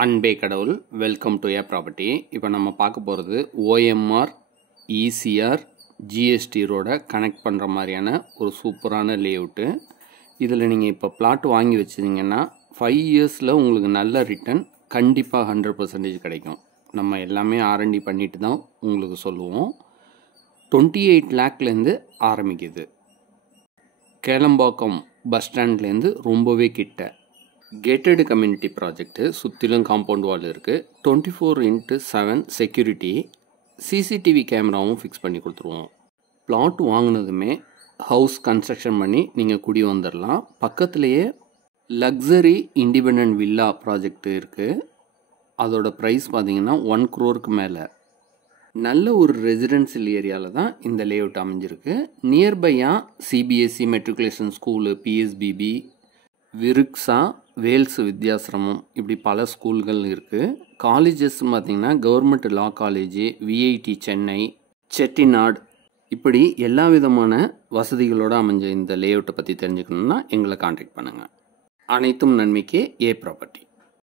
அன்பே கடவுள். Welcome to A property. இப்போ நம்ம பார்க்க போகிறது ஓஎம்ஆர், ஈசிஆர், ஜிஎஸ்டி ரோட கனெக்ட் பண்ணுற மாதிரியான ஒரு சூப்பரான லேஅவுட்டு. இதில் நீங்கள் இப்போ பிளாட் வாங்கி வச்சிங்கன்னா 5 இயர்ஸில் உங்களுக்கு நல்ல ரிட்டர்ன் கண்டிப்பாக 100% கிடைக்கும். நம்ம எல்லாமே ஆர்என்டி பண்ணிட்டு தான் உங்களுக்கு சொல்லுவோம். 28 லேக்லேருந்து ஆரம்பிக்குது. கேளம்பாக்கம் பஸ் ஸ்டாண்ட்லேருந்து ரொம்பவே கிட்ட. கேட்டட் கம்யூனிட்டி ப்ராஜெக்ட்டு, சுற்றிலும் காம்பவுண்ட் வால் இருக்குது. 24x7 செக்யூரிட்டி, சிசிடிவி கேமராவும் ஃபிக்ஸ் பண்ணி கொடுத்துருவோம். பிளாட் வாங்கினதுமே ஹவுஸ் கன்ஸ்ட்ரக்ஷன் பண்ணி நீங்கள் குடி வந்துடலாம். பக்கத்துலேயே லக்ஸரி இண்டிபெண்டன்ட் வில்லா ப்ராஜெக்ட் இருக்குது. அதோட ப்ரைஸ் பார்த்திங்கன்னா 1 crore மேலே. நல்ல ஒரு ரெசிடென்ஷியல் ஏரியாவில் தான் இந்த லேஅவுட் அமைஞ்சிருக்கு. நியர்பையாக CBSE matriculation school, PSBB, Vriksha, Vels Vidyashram, இப்படி பல ஸ்கூல்கள் இருக்குது. காலேஜஸ் பார்த்திங்கன்னா government law college, VIT Chennai, Chettinad, இப்படி எல்லா விதமான வசதிகளோடு அமைஞ்ச இந்த லேஅவுட்டை பற்றி தெரிஞ்சுக்கணுன்னா எங்களை காண்டாக்ட் பண்ணுங்கள். அனைத்தும் நன்மைக்கே ஏ ப்ராப்பர்ட்டி.